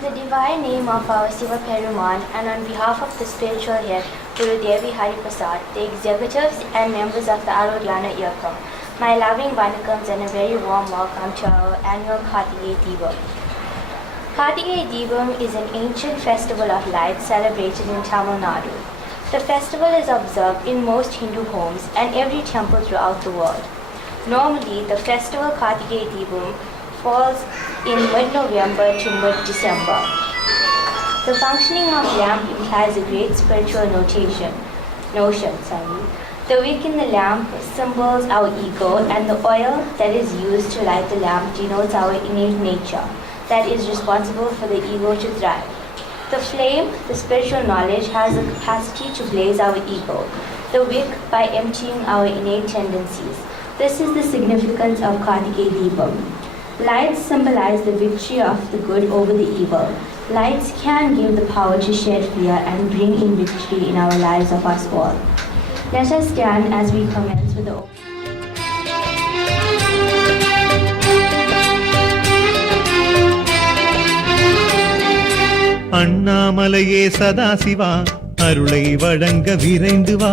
the divine name of our Siva Peruman and on behalf of the spiritual head, Guru Devi Hari Prasad, the executives and members of the Aruglana Iyakam, my loving Vanakams and a very warm welcome to our annual Kartikeya Deepam. Kartikeya Deepam is an ancient festival of lights celebrated in Tamil Nadu. The festival is observed in most Hindu homes and every temple throughout the world. Normally, the festival Kartikeya Deepam falls in mid-November to mid-December. The functioning of lamp implies a great spiritual notion. The wick in the lamp symbols our ego, and the oil that is used to light the lamp denotes our innate nature that is responsible for the ego to thrive. The flame, the spiritual knowledge, has the capacity to blaze our ego. The wick by emptying our innate tendencies. This is the significance of Kartikeya Deepam. Lights symbolize the victory of the good over the evil. Lights can give the power to shed fear and bring in victory in our lives of us all. Let us stand as we commence with the அண்ணாமலையே சதாசிவா அருளை வழங்க விரைந்து வா.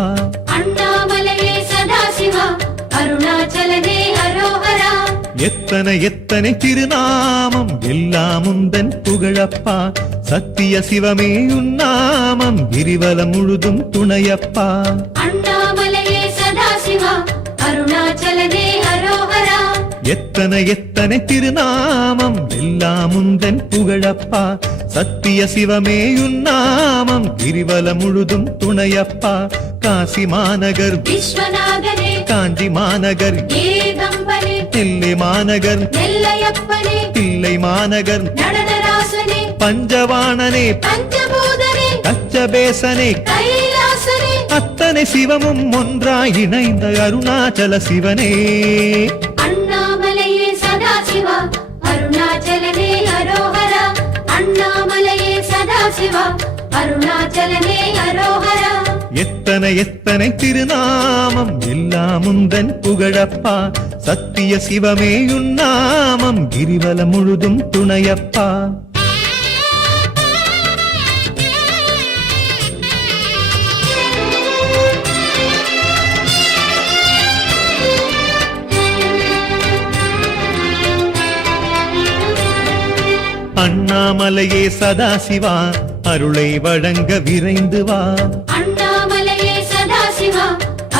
அண்ணாமலையே சதாசிவா அருணாச்சலனே அரோஹரா. எத்தனை திருநாமம் எல்லாம் உந்தன் புகழப்பா. சத்திய சிவமே உன்னாமம் கிரிவலம் முழுதும் துணையப்பா. அண்ணாமலையே சதாசிவா அருணாச்சலனே அரோஹரா. எத்தனை திருநாமம் எல்லாம் உந்தன் புகழப்பா. சத்திய சிவமே உன்னாமம் கிரிவலம் முழுதும் துணையப்பா. காசி மாநகர் விஸ்வநாதனே, காஞ்சி மாநகர் ஏகம்பனே, தில்லை மாநகர் நெல்லையப்பனே, தில்லை மாநகர் நடனராசனே, பஞ்சவாணனே, பஞ்சபூதனே, கச்சபேசனே, கைலாசனே. அத்தனை சிவமும் ஒன்றாய் இணைந்த அருணாச்சல சிவனே. அண்ணாமலையே சதாசிவா அருணாச்சலனே அரோஹரா. அண்ணாமலையே சதாசிவா அருணாச்சலனே அரோஹரா. எத்தனை திருநாமம் எல்லாம் உந்தன் புகழப்பா. சத்திய சிவமே உன்னாமம் கிரிவலம் முழுதும் துணையப்பா. அண்ணாமலையே சதாசிவா அருளை வழங்க விரைந்து வா. அண்ணாமலையே சதாசிவா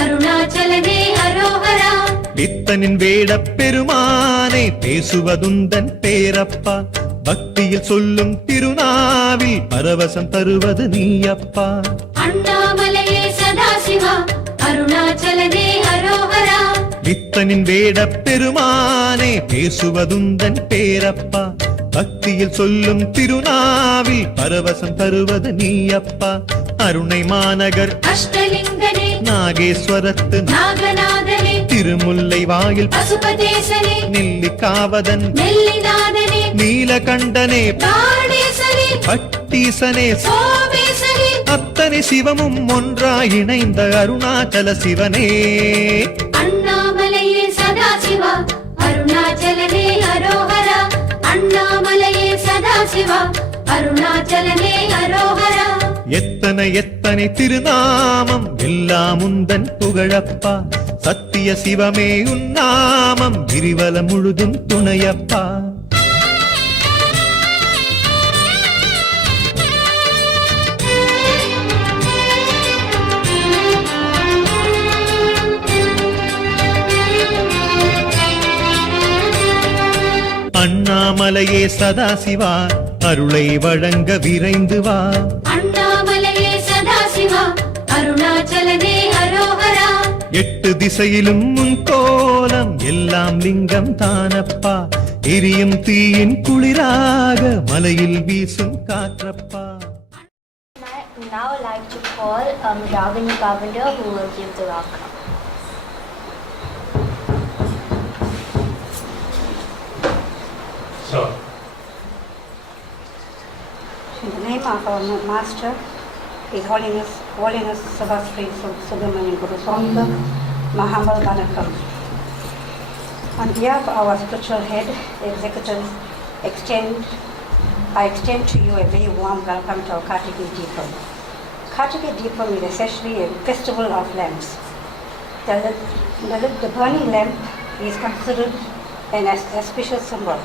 அருணாச்சலனே அரோஹரா. பித்தனின் வேடப் பெருமானே பேசுவதுந்தன் பேரப்பா. பக்தியில் சொல்லும் திருநாவில் பரவசம் தருவது நீயப்பா. அண்ணாமலையே சதாசிவா அருணாச்சலனே அரோஹரா. பித்தனின் வேடப் பெருமானே பேசுவதுந்தன் பேரப்பா. பக்தியில் சொல்லும் திருநாவில் பரவசம் தருவது நீயப்பா. அருணை மாநகர் அஷ்டலிங்கனே, நாகேஸ்வரத்து நாகநாதனே, திருமுல்லை வாயில் பசுபதேசனே, நெல்லிக்காவதன் நெல்லிநாதனே, நீலகண்டனே, தாடேசனே, பட்டீசனே, சோமேசனே. அத்தனை சிவமும் ஒன்றாய் இணைந்த அருணாச்சல சிவனே. அண்ணாமலையே சதாசிவா அருணாச்சலனே அரோஹரா. அண்ணாமலையே சதாசிவா அருணாச்சலனே அரோஹரா. எத்தனை திருநாமம் எல்லாம் உந்தன் புகழப்பா. சத்திய சிவமே உன்னாமம் கிரிவலம் முழுதும் துணையப்பா. அண்ணாமலையே சதாசிவா அருளை வழங்க விரைந்து வா. அண்ணாமலையே சதாசிவா அருணாச்சலனே அரோஹரா. எட்டு திசையிலும் முன் கோலம் எல்லாம் லிங்கம் தானப்பா. எரியும் தீயின் குளிராக மலையில் வீசும் காற்றப்பா. Now I'd like to call Ravani Govender, who will give the welcome. So, in the name of our Master, His Holiness Subhasri Subramanian Guru Swami, my humble Vanakkam. On behalf of our spiritual head, the executives, extend I extend to you a very warm welcome to our Kartike Deepam. Kartike Deepam is essentially a festival of lamps. The burning lamp is considered an auspicious symbol.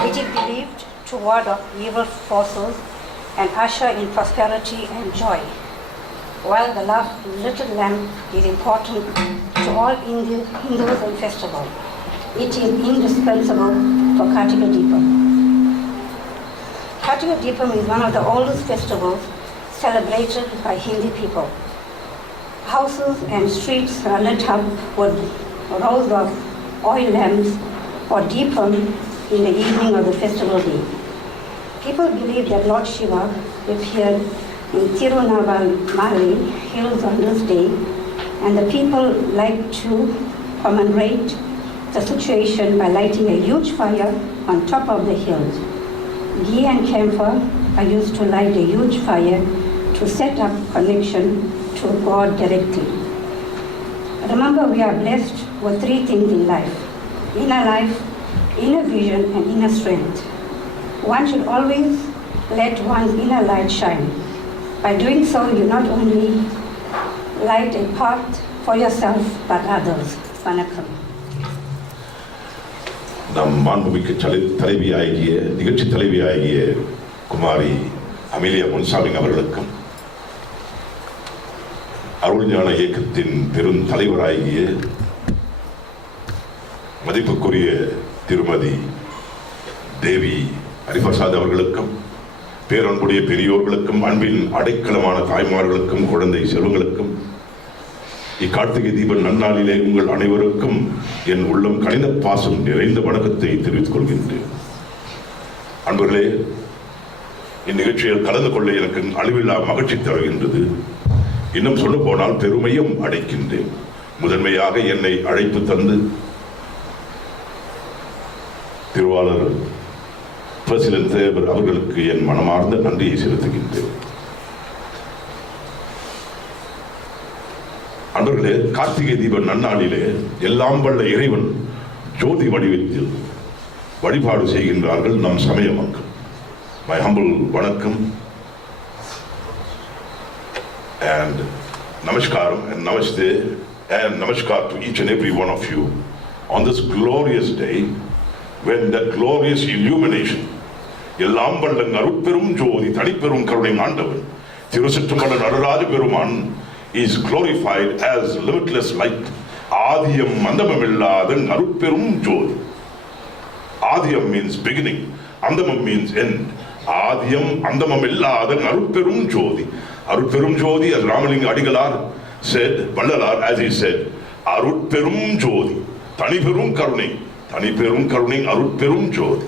It is believed to ward off evil forces and usher in prosperity and joy. While the little lamp is important to all Hindus and festivals, it is indispensable for Kartike Deepam. Kartike Deepam is one of the oldest festivals celebrated by Hindi people. Houses and streets are lit up with rows of oil lamps or Deepam in the evening of the festival day. People believe that Lord Shiva appeared in Tirunavalmari hills on this day, and the people like to commemorate the situation by lighting a huge fire on top of the hills. Ghee and camphor are used to light a huge fire to set up connection to God directly. Remember, we are blessed with three things in life: inner life, inner vision, and inner strength. One should always let one's inner light shine. By doing so, you not only light a path for yourself, but others. Vanakkam. நம் மாண்புமிக்க தலைவியாகிய நிகழ்ச்சி தலைவியாகிய குமாரி Amelia Ponsamy அவர்களுக்கும் அருள்ஞான இயக்கத்தின் பெரும் தலைவராகிய மதிப்புக்குரிய திருமதி தேவி ஹரிபிரசாத் அவர்களுக்கும், பேரன்புடைய பெரியோர்களுக்கும், அன்பின் அடைக்கலமான தாய்மார்களுக்கும், குழந்தை செல்வங்களுக்கும், இக்கார்த்திகை தீப நன்னாளிலே உங்கள் அனைவருக்கும் என் உள்ளம் கனிந்த பாசம் நிறைந்த வணக்கத்தை தெரிவித்துக் கொள்கின்றேன். அன்பர்களே, இந்நிகழ்ச்சியில் கலந்து கொள்ள எனக்கு அளவில்லா மகிழ்ச்சி தருகின்றது. இன்னும் சொல்ல போனால் பெருமையும் அடைக்கின்றேன். முதன்மையாக என்னை அழைத்து தந்து திருவாளர் பிரசிடென்ட் தேவர் அவர்களுக்கு என் மனமார்ந்த நன்றியை செலுத்துகின்றேன். அன்பர்களே, கார்த்திகை தீப நன்னாளிலே எல்லாம் வல்ல இறைவன் ஜோதி வடிவத்தில் வழிபாடு செய்கின்றார்கள் நம் சமய மக்கள். My humble வணக்கம் and namaskaram and namaste and namaskar to each and every one of you on this glorious day when that glorious illumination எல்லாம் வல்ல அருட்பெரும் ஜோதி தனிப்பெரும் கருணை ஆண்டவன் திருச்சிற்றம்பல நடராஜ பெருமான் is glorified as limitless light. ஆதியம் அந்தமமில்லாத அருட்பெரும் ஜோதி. ஆதியம் means beginning, அந்தமம் means end. ஆதியம் அந்தமமில்லாத அருட்பெரும் ஜோதி. அருட்பெரும் ஜோதி, as Ramalinga Adigalar said, Vallalar as he said, அருட்பெரும் ஜோதி தனிப்பெரும் கருணை, தனிப்பெரும் கருணை அருட்பெரும் ஜோதி.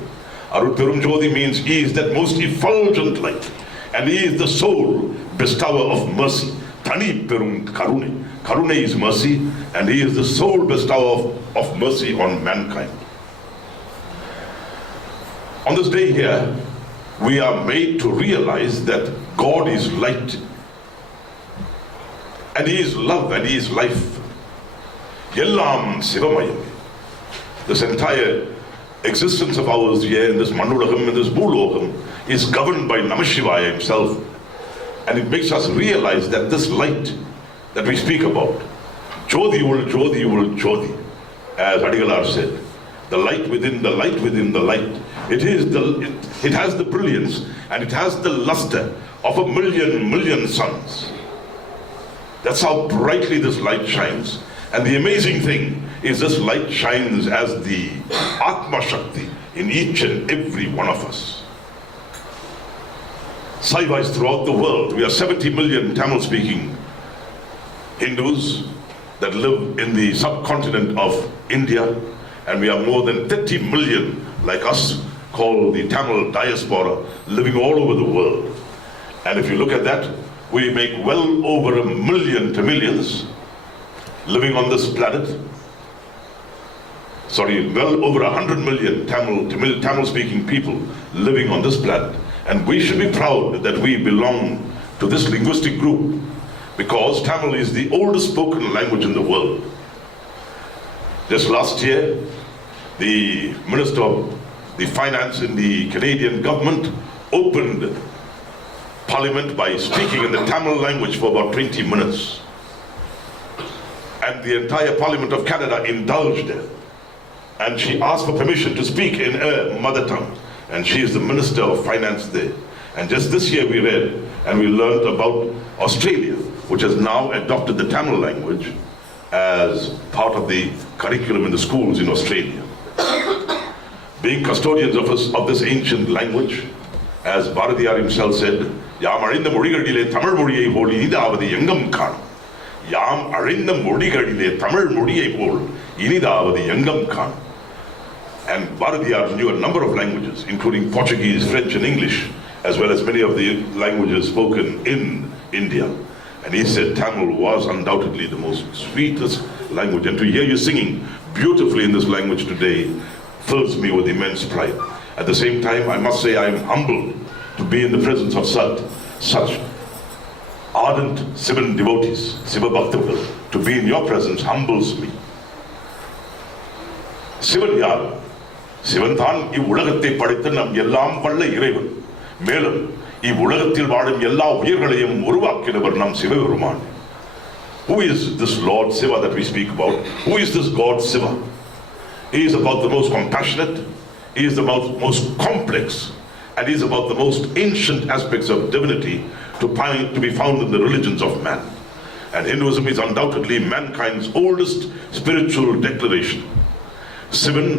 அருட்பெரும் ஜோதி means he is that most effulgent light and he is the sole bestower of mercy. Tani perum karune. Karune is mercy, and he is the sole bestower of mercy on mankind. On this day here, we are made to realize that God is light, and he is love, and he is life. Yellam Sivamayam. This entire existence of ours here in this Manulagam, in this Bhulogam, is governed by Namashivaya himself. And it makes us realize that this light that we speak about, Jodi ul Jodi ul Jodi, as Adigalar said, the light within the light within the light. It has the brilliance and it has the luster of a million suns. That's how brightly this light shines. And the amazing thing is this light shines as the Atma Shakti in each and every one of us. Saivais throughout the world, we are 70 million Tamil-speaking Hindus that live in the subcontinent of India, and we are more than 30 million like us, called the Tamil diaspora, living all over the world. And if you look at that, we make well over 1 million Tamilians living on this planet. Well over 100 million Tamil-speaking people living on this planet. And we should be proud that we belong to this linguistic group, because Tamil is the oldest spoken language in the world. Just last year, the Minister of the Finance in the Canadian government opened Parliament by speaking in the Tamil language for about 20 minutes. And the entire Parliament of Canada indulged her. And she asked for permission to speak in her mother tongue. And she is the Minister of Finance there. And just this year we read and we learned about Australia, which has now adopted the Tamil language as part of the curriculum in the schools in Australia. Being custodians of this ancient language, as Bharatiyar himself said, யாம் அழிந்த மொழிகளிலே தமிழ் மொழியை போல் இனிதாவது எங்கும் காணும். யாம் அழிந்த மொழிகளிலே தமிழ் மொழியை போல் இனிதாவது எங்கும் காணும். And Bharatiyar knew a number of languages, including Portuguese, French, and English, as well as many of the languages spoken in India. And he said Tamil was undoubtedly the most sweetest language. And to hear you singing beautifully in this language today fills me with immense pride. At the same time, I must say I am humbled to be in the presence of such ardent Sivan devotees, Siva Bhaktaval. To be in your presence humbles me. Sivan யார்? சிவன் தான் இவ்வுலகத்தை படைத்து நம் எல்லாம் வல்ல இறைவன். மேலும் இவ்வுலகத்தில் வாழும் எல்லா உயிர்களையும் உருவாக்கினவர் நம் Sivaperuman. Who is this Lord Siva that we speak about? Who is this God Siva? He is about the most compassionate, he is the most complex, and he is about the most ancient aspects of divinity to be found in the religions of man. And Hinduism is undoubtedly mankind's oldest spiritual declaration. Sivan,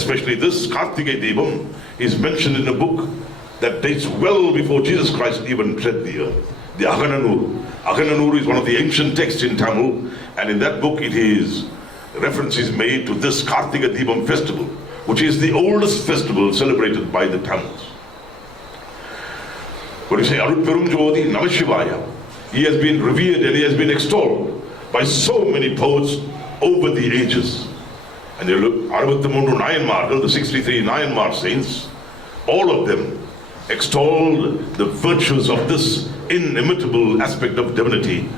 especially this Kartika Deepam, is mentioned in a book that dates well before Jesus Christ even tread the earth. The Agananuru. Agananuru is one of the ancient texts in Tamil, and in that book reference is made to this Kartika Deepam festival, which is the oldest festival celebrated by the Tamils. When you say Arutperum Jyoti Namashivaya, he has been revered and he has been extolled by so many poets over the ages. And you look, 63 Nayanmargal, the 63 Nayanmar saints, all of them extolled the virtues of this inimitable aspect of divinity,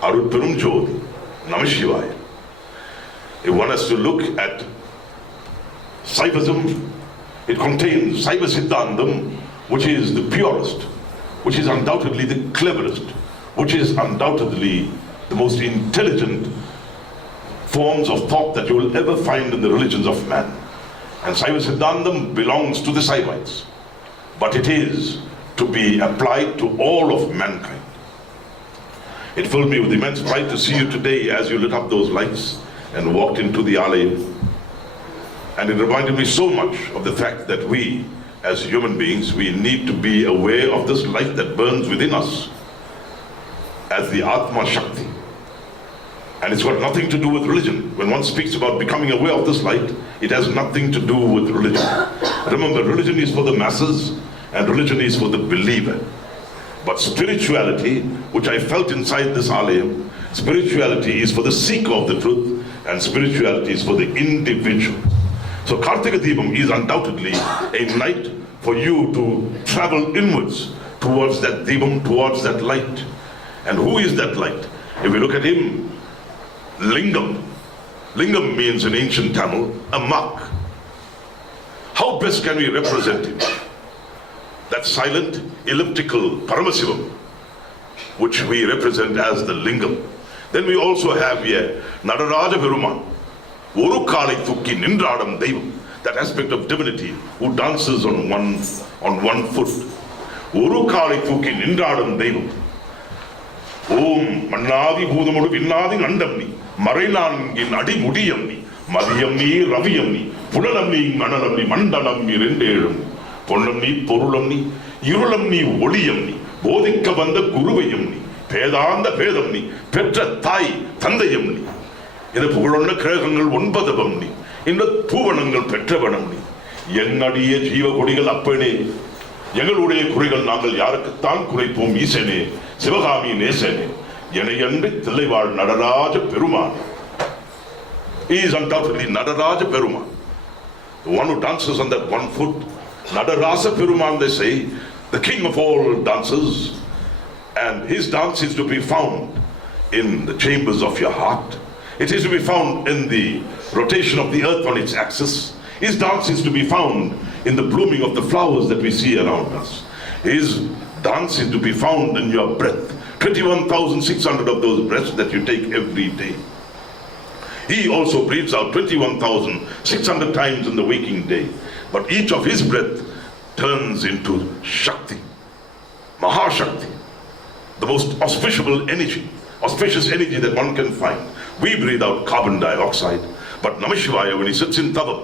Arutperum Jyoti Namashivaya. If one has to look at Saivism, it contains Saiva Siddhantam, which is the purest, which is undoubtedly the cleverest, which is undoubtedly the most intelligent forms of thought that you will ever find in the religions of man. And Saiva Siddhantam belongs to the Saivites, but it is to be applied to all of mankind. It filled me with immense pride to see you today as you lit up those lights and walked into the Alayam. And it reminded me so much of the fact that we, as human beings, we need to be aware of this light that burns within us as the Atma Shakti. And it's got nothing to do with religion. When one speaks about becoming aware of this light, it has nothing to do with religion. Remember, religion is for the masses and religion is for the believer. But spirituality, which I felt inside this Alayam, spirituality is for the seeker of the truth and spirituality is for the individual. So Kartika Deepam is undoubtedly a night for you to travel inwards towards that Deepam, towards that light. And who is that light? If we look at him, Lingam. Lingam means in ancient Tamil, a mark. How best can we represent him? That silent, elliptical Paramasivam, which we represent as the Lingam. Then we also have here Nadaraja Peruman, Oru Kaalai Thukki Nindraadam Devam, that aspect of divinity who dances on one foot. Oru Kaalai Thukki Nindraadam Devam. Om Mannadi Bhudamudu Vinnadi Nandamni, Marainangin Adi Mudiyamni, Madiyamni, Raviyamni, Pulanamni, Mananamni, Mandanamni, Rendedam, Ponamni, Porulamni, Irulamni, Odiyamni, Bodhika Vanda Guruvayamni, Pedanda Pedamni, Petra Thai, Thandayamni. In the Purana Kragangal Wunbadavamni, in the Puvanangal Petravanamni, Yangadia Jiva Kodigal Apene, Yangalude Kurigal Nangal Yarakatan Kuripum Isene, Sivagami Nesene, Yanayandi Televar Nadaraja Peruman. He is undoubtedly Nadaraja Peruman, the one who dances on that one foot. Nadarasa Peruman, they say, the king of all dancers, and his dance is to be found in the chambers of your heart. It is to be found in the rotation of the earth on its axis. His dance is to be found in the blooming of the flowers that we see around us. His dance is to be found in your breath. 21,600 of those breaths that you take every day. He also breathes out 21,600 times in the waking day. But each of his breath turns into Shakti, Mahashakti, the most auspicious energy that one can find. We breathe out carbon dioxide, but Namah Shivaya, when he sits in Tava,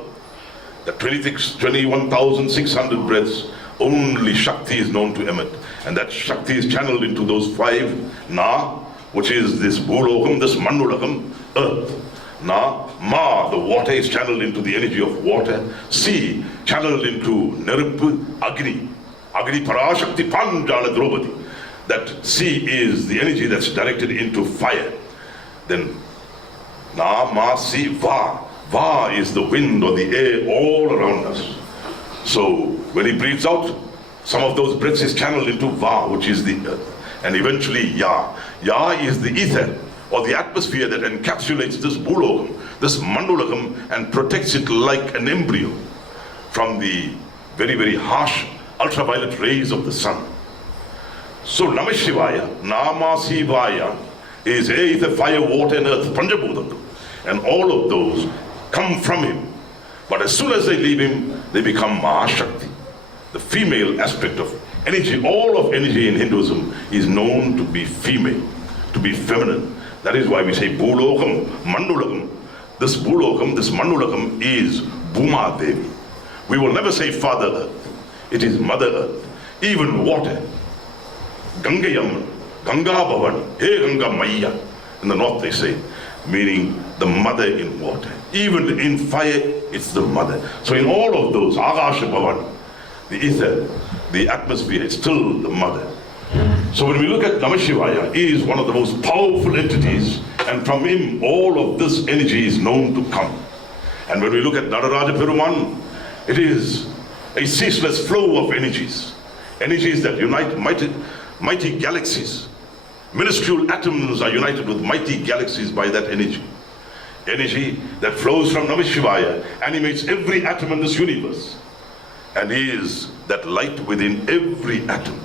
the 21,600 breaths, only Shakti is known to emit. And that Shakti is channeled into those 5 Na, which is this Bhulokam, this Mandulakam, earth. Na, Ma, the water is channeled into the energy of water. Si, channeled into Niruppu, Agni. Agni Parashakti Panjala Draupadi. That Si is the energy that's directed into fire. Then Na, Ma, Si, Va. Va is the wind or the air all around us. So when he breathes out, some of those breaths is channeled into Va, which is the earth. And eventually Ya. Ya is the ether, or the atmosphere that encapsulates this Bhulokam, this Mandulakam, and protects it like an embryo from the very, very harsh ultraviolet rays of the sun. So Namah Shivaya, Nama Sivaya, is ether, fire, water, and earth, Panjabhutam. And all of those come from him. But as soon as they leave him, they become Mahashakti. The female aspect of energy, all of energy in Hinduism is known to be female, to be feminine. That is why we say Bhulokam, Mandulakam. This Bhulokam, this Mandulakam is Bhuma Devi. We will never say Father Earth. It is Mother Earth. Even water. Ganga Yamuna, Ganga Bhavani, Hey Ganga Maya. In the north they say, meaning the mother in water. Even in fire, it's the mother. So in all of those, Akasha Bhavani, the ether, the atmosphere, it's still the mother. So when we look at Namah Shivaya, he is one of the most powerful entities, and from him all of this energy is known to come. And when we look at Nadaraja Peruman, it is a ceaseless flow of energies. Energies that unite mighty galaxies. Minuscule atoms are united with mighty galaxies by that energy. Energy that flows from Namah Shivaya animates every atom in this universe. And he is that light within every atom.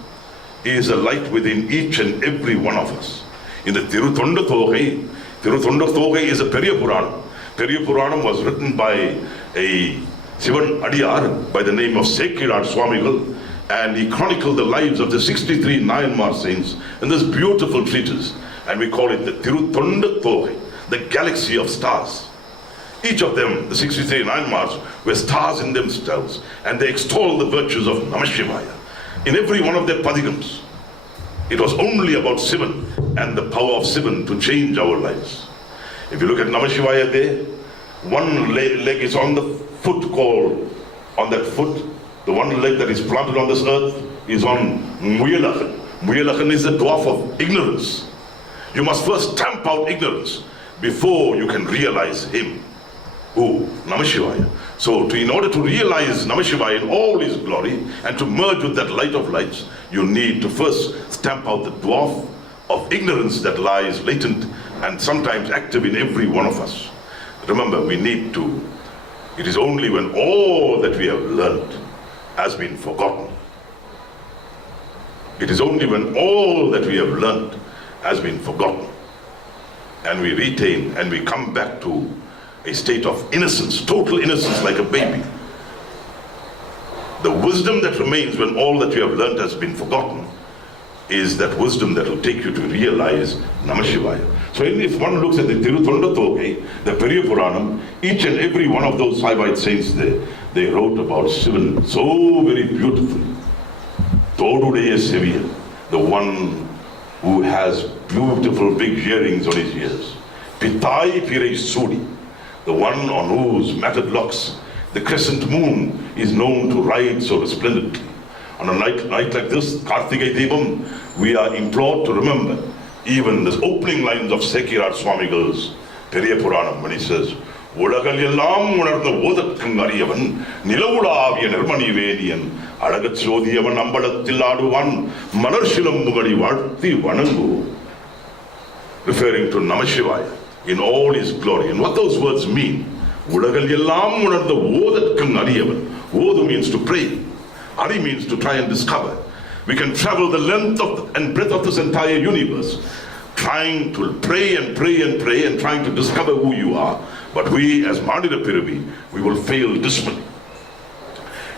He is a light within each and every one of us. In the Tiruthondo Thogai is a Periya Puranam. Periya Puranam was written by a Sivan Adiyar by the name of Sekirar Swamigal, and he chronicled the lives of the 63 Nayanmar saints in this beautiful treatise, and we call it the Tiruthondo Thogai, the galaxy of stars. Each of them, the 63 Nayanmars, were stars in themselves, and they extol the virtues of Namah Shivaya. In every one of their padigams, it was only about Sivan and the power of Sivan to change our lives. If you look at Namah Shivaya there, one leg is on the foot called, on that foot, the one leg that is planted on this earth is on Muyalakhan. Muyalakhan is the dwarf of ignorance. You must first stamp out ignorance before you can realize him. Who? Namah Shivaya. So in order to realize Namah Shivaya in all his glory and to merge with that light of lights, you need to first stamp out the dwarf of ignorance that lies latent and sometimes active in every one of us. Remember, we need to. It is only when all that we have learned has been forgotten. It is only when all that we have learned has been forgotten and we retain and we come back to a state of innocence, total innocence, like a baby. The wisdom that remains when all that you have learned has been forgotten is that wisdom that will take you to realize Namah Shivaya. So if one looks at the Tiruthondo Thogai, the Periya Puranam, each and every one of those Saivite saints there, they wrote about Sivan so very beautifully. Todudaya Seviya, the one who has beautiful big earrings on his ears. Pitai Pirai Sudi, the one on whose matted locks the crescent moon is known to ride so resplendently. On a night like this, Karthikei Deepam, we are implored to remember even the opening lines of Sekirar Swamigal's Periya Puranam when he says, உலகல் எல்லாம் உணர்ந்த ஓதக்கங்கறியவன் நிலவுலாவிய நிர்மணி வேதியன் அழகச் சோதியவன் அம்பலத்தில் ஆடுவான் மலர் சிலம்புகளை வாழ்த்தி வணங்கு. Referring to Namah Shivaya in all his glory. And what those words mean, உலகில் எல்லாம் உணர்ந்த ஓதற்கும் அறியவன். Odu means to pray. Ari means to try and discover. We can travel the length and breadth of this entire universe, trying to pray and pray and pray and trying to discover who you are. But we, as Mandira Piravi, we will fail dismally.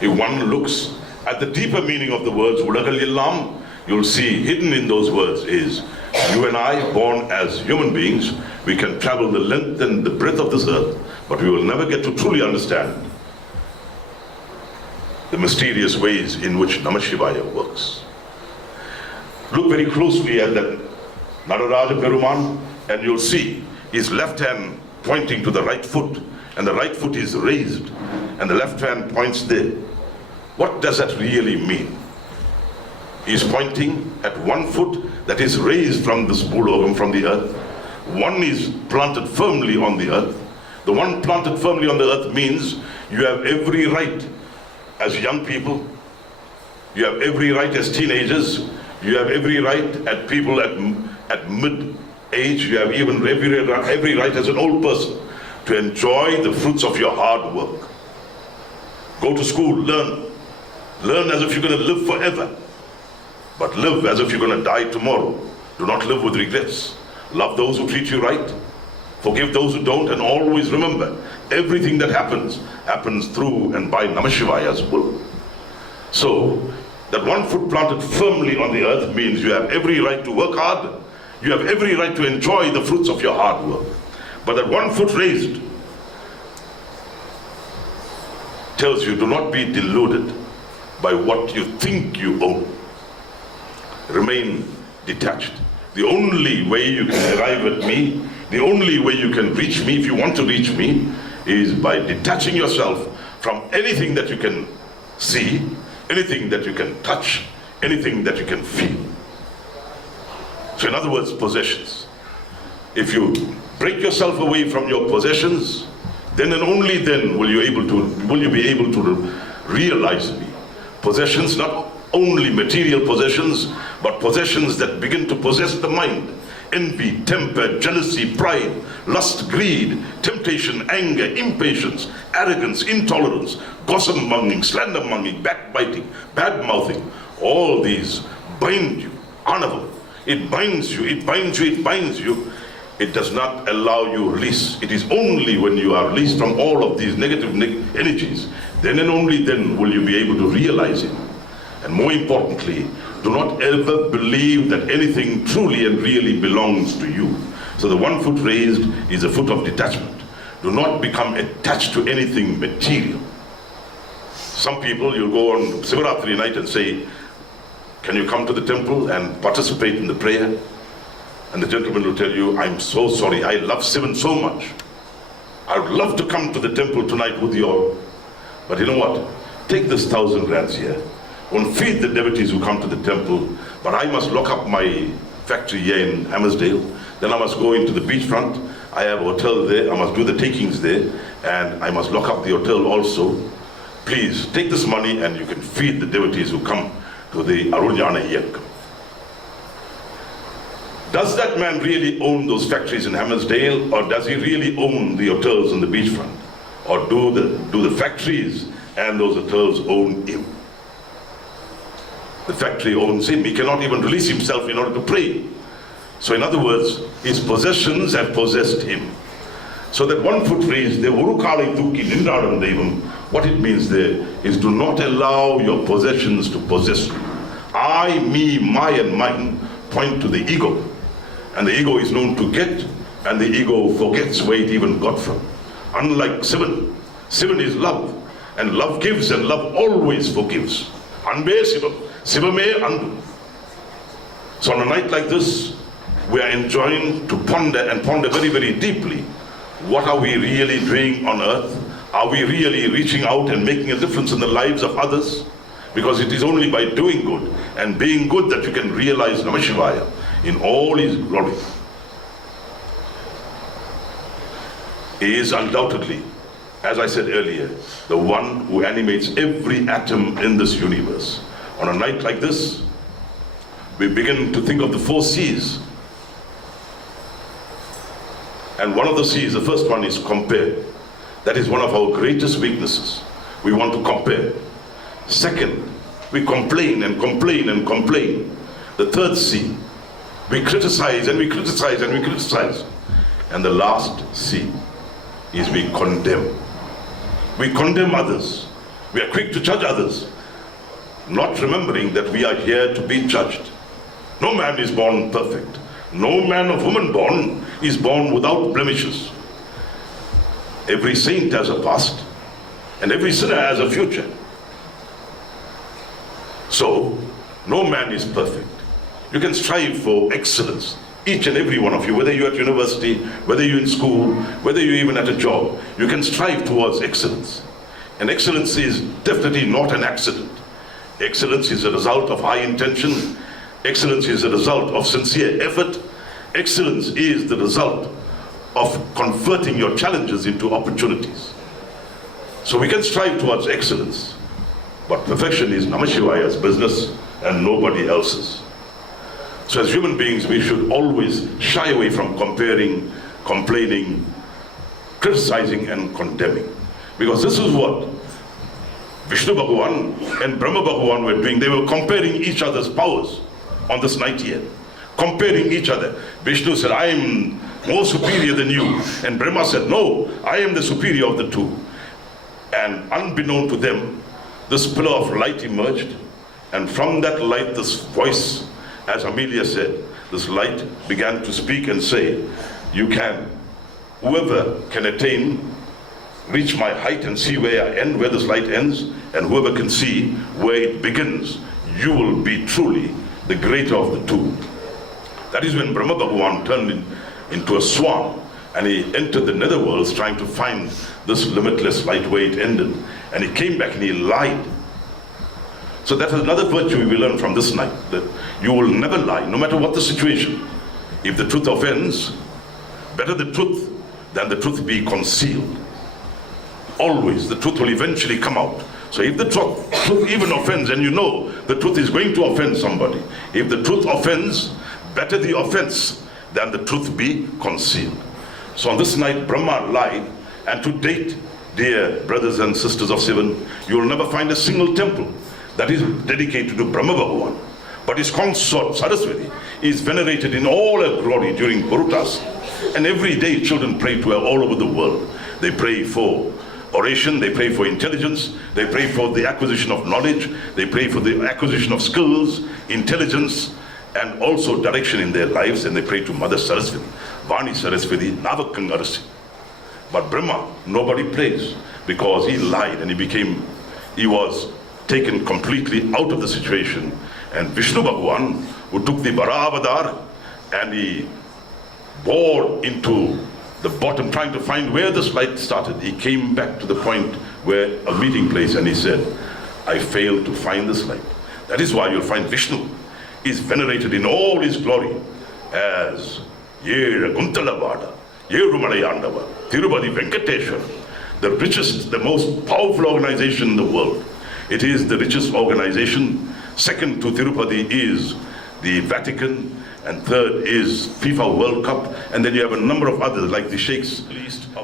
If one looks at the deeper meaning of the words Ulagal Yellam, you'll see hidden in those words is you and I, born as human beings, we can travel the length and the breadth of this earth, but we will never get to truly understand the mysterious ways in which Namah Shivaya works. Look very closely at that Nararaja Peruman and you'll see his left hand pointing to the right foot, and the right foot is raised and the left hand points there. What does that really mean? He is pointing at one foot that is raised from this Bhulogam, from the earth. One is planted firmly on the earth. The one planted firmly on the earth means you have every right as young people, you have every right as teenagers, you have every right at people at mid-age, you have even every right as an old person to enjoy the fruits of your hard work. Go to school, learn. Learn as if you're going to live forever. But live as if you're going to die tomorrow. Do not live with regrets. Love those who treat you right. Forgive those who don't, and always remember, everything that happens through and by Namah Shivaya's will. So, that one foot planted firmly on the earth means you have every right to work hard, you have every right to enjoy the fruits of your hard work. But that one foot raised tells you, do not be deluded by what you think you own. Remain detached. The only way you can arrive at me, the only way you can reach me, if you want to reach me, is by detaching yourself from anything that you can see, anything that you can touch, anything that you can feel. So in other words, possessions. If you break yourself away from your possessions, then and only then will you be able to realize me. Possessions, not only material possessions, but possessions that begin to possess the mind. Envy, temper, jealousy, pride, lust, greed, temptation, anger, impatience, arrogance, intolerance, gossip-monging, slander-monging, backbiting, bad-mouthing, all these bind you, anavam. It binds you, it binds you, it binds you. It does not allow you release. It is only when you are released from all of these negative energies, then and only then will you be able to realize it. And more importantly, do not ever believe that anything truly and really belongs to you. So the one foot raised is a foot of detachment. Do not become attached to anything material. Some people, you'll go on Sivaratri night and say, can you come to the temple and participate in the prayer? And the gentleman will tell you, I'm so sorry, I love Sivan so much. I would love to come to the temple tonight with you all. But you know what? Take this 1,000 rands here. Won't feed the devotees who come to the temple, but I must lock up my factory here in Hammersdale. Then I must go into the beachfront. I have a hotel there. I must do the takings there, and I must lock up the hotel also. Please take this money and you can feed the devotees who come to the Arunyana Yakam. Does that man really own those factories in Hammersdale, or does he really own the hotels on the beachfront? Or do the factories and those hotels own him? The factory owns him. He cannot even release himself in order to pray. So in other words, his possessions have possessed him. So that one foot raised, the Urukalai Thuki Nindaram Devam, what it means there is do not allow your possessions to possess you. I, me, my and mine point to the ego. And the ego is known to get, and the ego forgets where it even got from. Unlike Sivan. Sivan is love. And love gives and love always forgives. Anbe Sivam. Sivame Andu. So on a night like this, we are enjoined to ponder and ponder very, very deeply. What are we really doing on earth? Are we really reaching out and making a difference in the lives of others? Because it is only by doing good and being good that you can realize Namah Shivaya in all his glory. He is undoubtedly, as I said earlier, the one who animates every atom in this universe. On a night like this, we begin to think of the 4 C's. And one of the C's, the first one is compare. That is one of our greatest weaknesses. We want to compare. Second, we complain and complain and complain. The third C, we criticize and we criticize and we criticize. And the last C is we condemn. We condemn others. We are quick to judge others, not remembering that we are here to be judged. No man is born perfect. No man or woman born is born without blemishes. Every saint has a past, and every sinner has a future. So, no man is perfect. You can strive for excellence, each and every one of you, whether you're at university, whether you're in school, whether you're even at a job, you can strive towards excellence. And excellence is definitely not an accident. Excellence is a result of high intention. Excellence is a result of sincere effort. Excellence is the result of converting your challenges into opportunities. So we can strive towards excellence, but perfection is Namashivaya's business and nobody else's. So as human beings, we should always shy away from comparing, complaining, criticizing and condemning. Because this is what Vishnu Bhagavan and Brahma Bhagavan were doing. They were comparing each other's powers on this night here. Comparing each other. Vishnu said, I am more superior than you. And Brahma said, no, I am the superior of the two. And unbeknown to them, this pillar of light emerged. And from that light, this voice, as Amelia said, this light began to speak and say, you can, whoever can attain, reach my height and see where I end, where this light ends, and whoever can see where it begins, you will be truly the greater of the two. That is when Brahma Bhagavan turned into a swan and he entered the netherworlds trying to find this limitless light where it ended. And he came back and he lied. So that is another virtue we learn from this night, that you will never lie, no matter what the situation. If the truth offends, better the truth than the truth be concealed. Always, the truth will eventually come out. So if the truth even offends, and you know the truth is going to offend somebody, if the truth offends, better the offense than the truth be concealed. So on this night, Brahma lied, and to date, dear brothers and sisters of Sivan, you will never find a single temple that is dedicated to Brahma Bhagavan. But his consort, Saraswati, is venerated in all her glory during Purutas. And every day children pray to her all over the world. They pray for oration, they pray for intelligence, they pray for the acquisition of knowledge, they pray for the acquisition of skills, intelligence, and also direction in their lives, and they pray to Mother Saraswati, Vani Saraswati, Navakangarasi. But Brahma, nobody prays, because he lied and he was taken completely out of the situation. And Vishnu Bhagavan, who took the Varaha and he bored into the bottom, trying to find where this light started, he came back to the point where a meeting place, and he said, I failed to find this light. That is why you'll find Vishnu is venerated in all his glory as Yera Guntalavada, Yerumalayandava, Tirupati Venkateshwara, the richest, the most powerful organization in the world. It is the richest organization. Second to Tirupati is the Vatican, and third is FIFA World Cup, and then you have a number of others like the Sheikhs,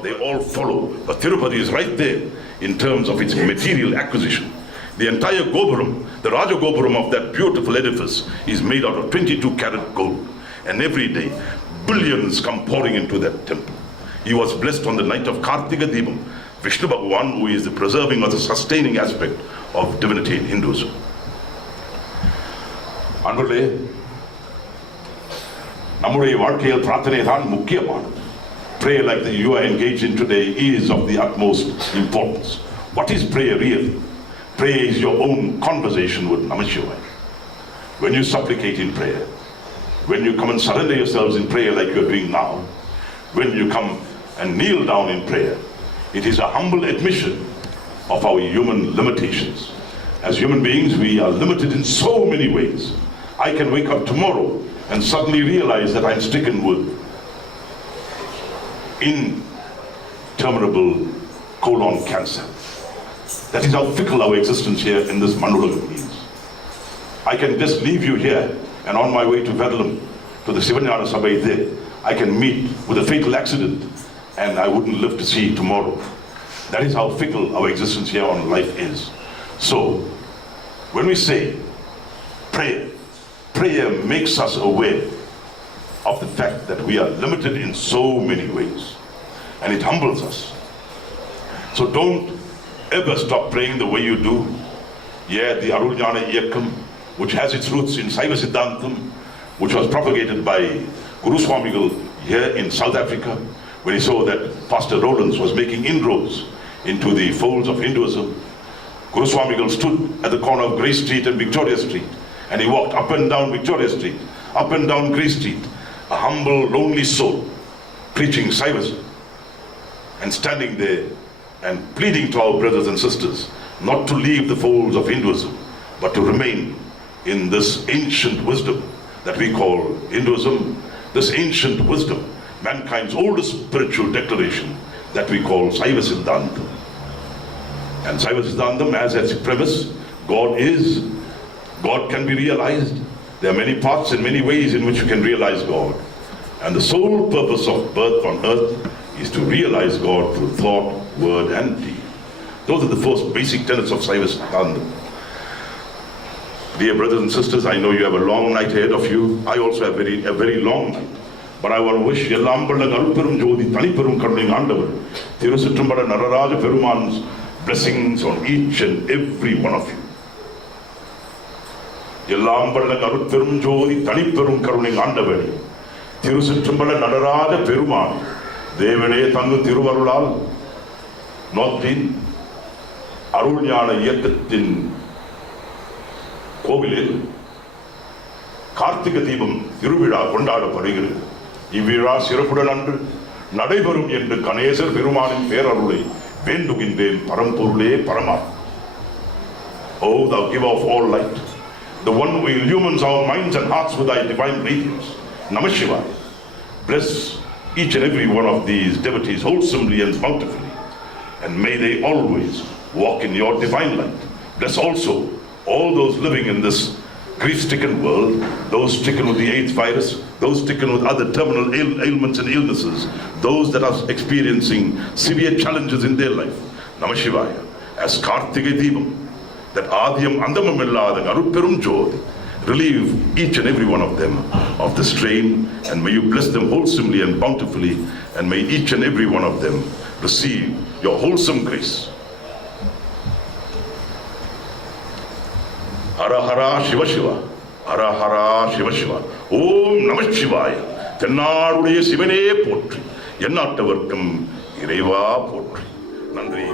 they all follow. But Tirupati is right there in terms of its material acquisition. The entire Gopuram, the Raja Gopuram of that beautiful edifice is made out of 22 karat gold. And every day, billions come pouring into that temple. He was blessed on the night of Kartika Deepam, Vishnu Bhagavan, who is the preserving or the sustaining aspect of divinity in Hinduism. அன்பர்களே, நம்முடைய வாழ்க்கையில் பிரார்த்தனை தான் முக்கியமானது. Prayer like that you are engaged in today is of the utmost importance. What is prayer really? Prayer is your own conversation with Namashivaya. When you supplicate in prayer, when you come and surrender yourselves in prayer like you're doing now, when you come and kneel down in prayer, it is a humble admission of our human limitations. As human beings, we are limited in so many ways. I can wake up tomorrow and suddenly realize that I'm stricken with interminable colon cancer. That is how fickle our existence here in this Mandulagam is. I can just leave you here, and on my way to Vedalam, to the Sivanyana Sabha there, I can meet with a fatal accident, and I wouldn't live to see tomorrow. That is how fickle our existence here on life is. So, when we say prayer, prayer makes us aware of the fact that we are limited in so many ways. And it humbles us. So don't ever stop praying the way you do. Yeah, the Aruljana Iyakam, which has its roots in Saiva Siddhantam, which was propagated by Guru Swamigal here in South Africa, when he saw that Pastor Rollins was making inroads into the folds of Hinduism. Guru Swamigal stood at the corner of Grace Street and Victoria Street, and he walked up and down Victoria Street, up and down Grace Street, a humble, lonely soul, preaching Saivism, and standing there and pleading to our brothers and sisters not to leave the folds of Hinduism, but to remain in this ancient wisdom that we call Hinduism, this ancient wisdom, mankind's oldest spiritual declaration that we call Saiva Siddhantam. And Saiva Siddhantam has as its premise, God can be realized. There are many paths and many ways in which you can realize God. And the sole purpose of birth on earth is to realize God through thought, word and deed. Those are the first basic tenets of Saiva Siddhantam. Dear brothers and sisters, I know you have a long night ahead of you. I also have a very long night. But I want to wish Yellambala Garuperum Jodi Taniperum Karuning Andavar Thirusutrambada Nararaja Peruman's blessings on each and every one of you. Yellambala Garuperum Jodi Taniperum Karuning Andavar Thirusutrambada Nararaja Peruman Devane Tangu Thiruvarulal Northin Aruljana Iyakathin கோவிலில் கார்த்திகை தீபம் திருவிழா கொண்டாடப்படுகிறது. இவ்விழா சிறப்புடன் அன்று நடைபெறும் என்று கணேசர் பெருமானின் பேரருளை வேண்டுகின்றேன் பரம்பொருளே பரமா. Oh, thou giver of all light, the one who illumines our minds and hearts with thy divine radiance. Namah Shivaya. Bless each and every one of these devotees wholesomely and bountifully, and may they always walk in your divine light. Bless also all those living in this grief-stricken world, those stricken with the AIDS virus, those stricken with other terminal ailments and illnesses, those that are experiencing severe challenges in their life. Namah Shivaya. As Karthika Deepam, that Adhyam Andamam Illada Aruperum Jodi, relieve each and every one of them of the strain, and may you bless them wholesomely and bountifully, and may each and every one of them receive your wholesome grace. Hara Hara Shiva Shiva, Hara Hara Shiva Shiva, Om Namah Shivaya, Tennaaruடைய சிவனே போற்றி, எந்நாட்டவர்க்கும் இறைவா போற்றி. நன்றி.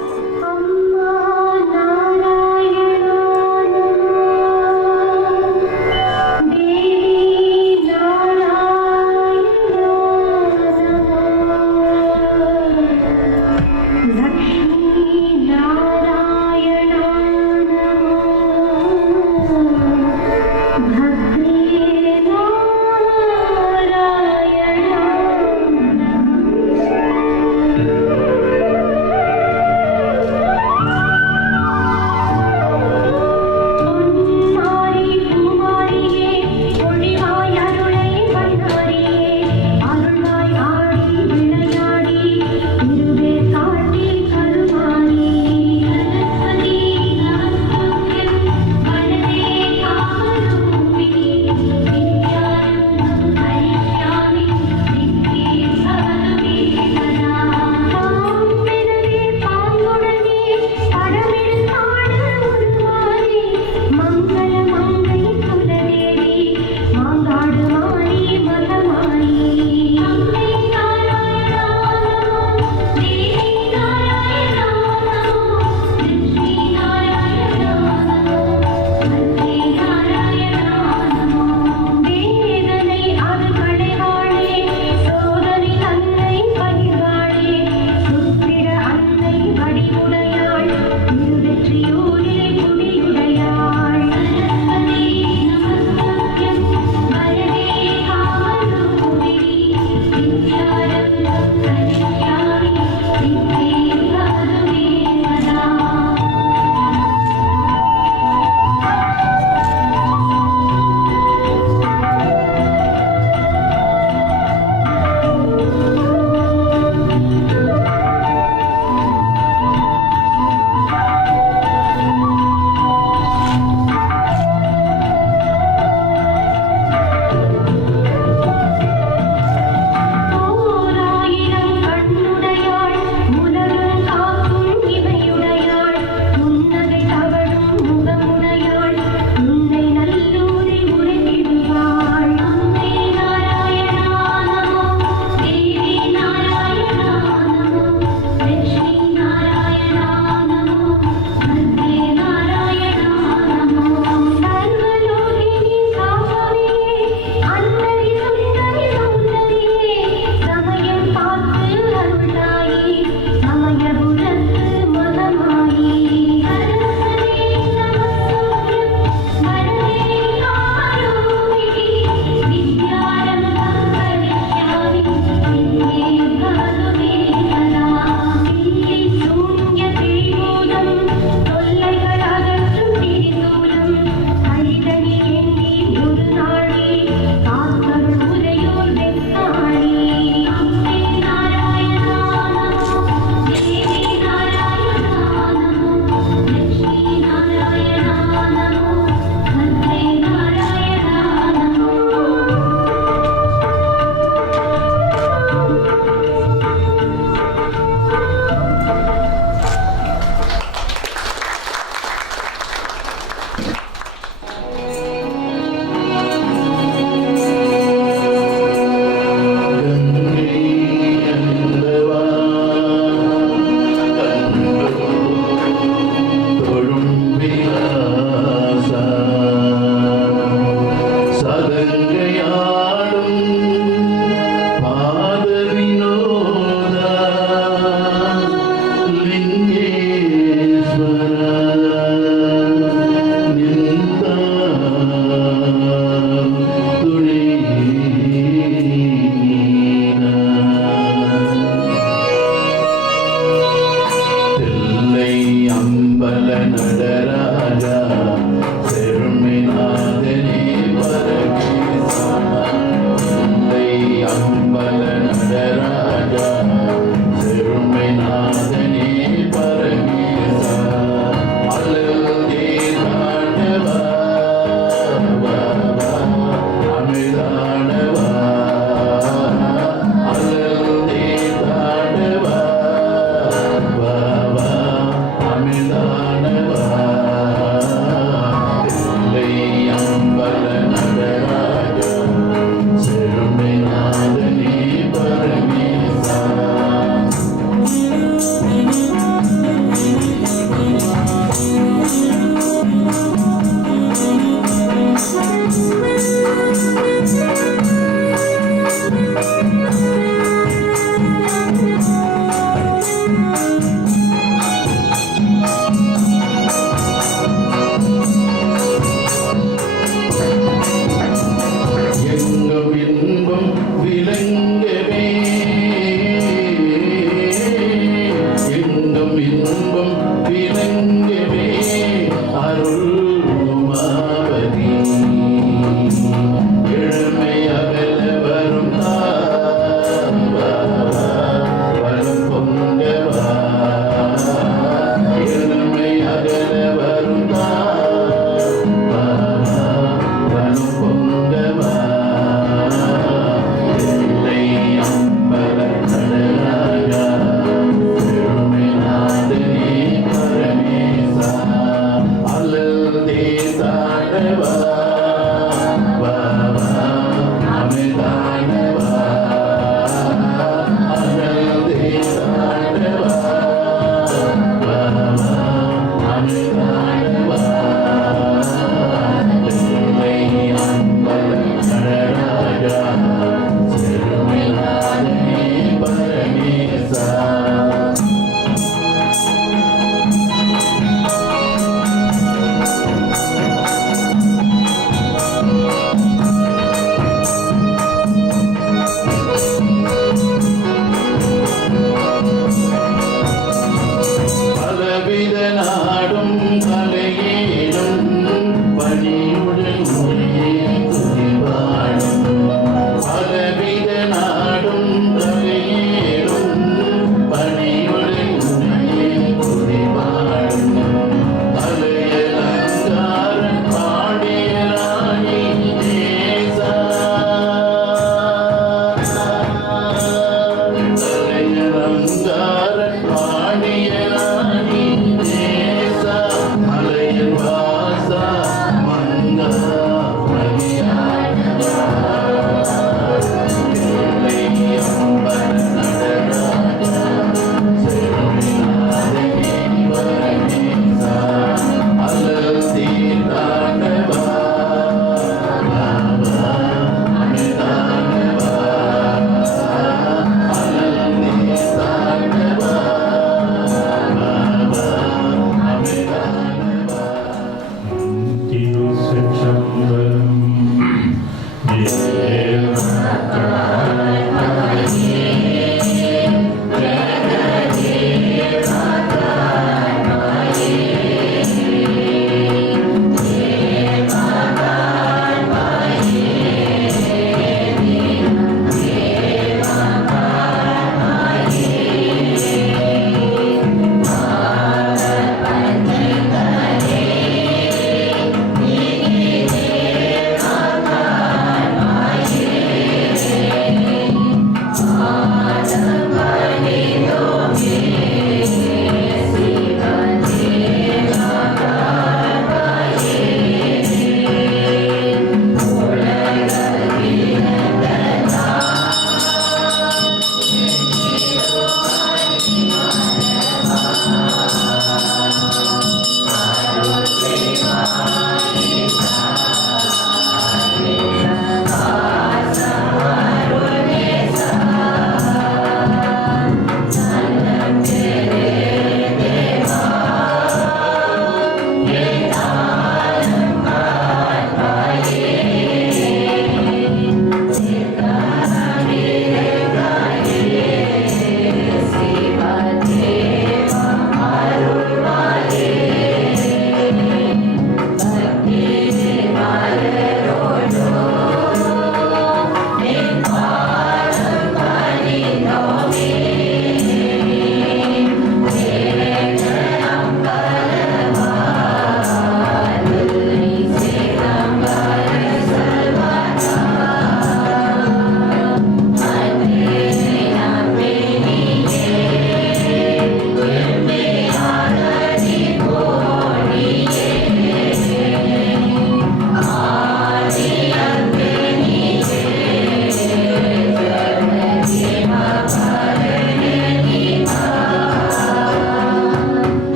அருள்வாய் ஆடி விளையாடி இருவே காட்டி கருமா துன்பம் விளங்கவே அருள் உமாபதி இளமை அகல வரும் வரும் பொங்கவா இளமை அகல வரும் வரும் பொங்கவா எல்லை அம்பல கடலாக பெருமை நாதனே பரமேசா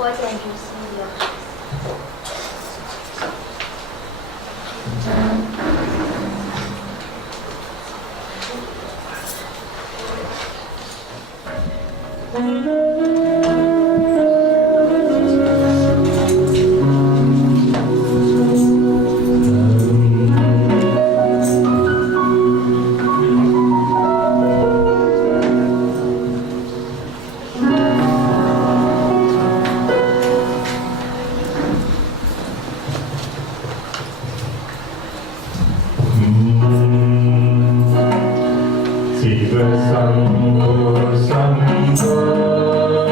forth and receive your grace. Siva Sambho Sambho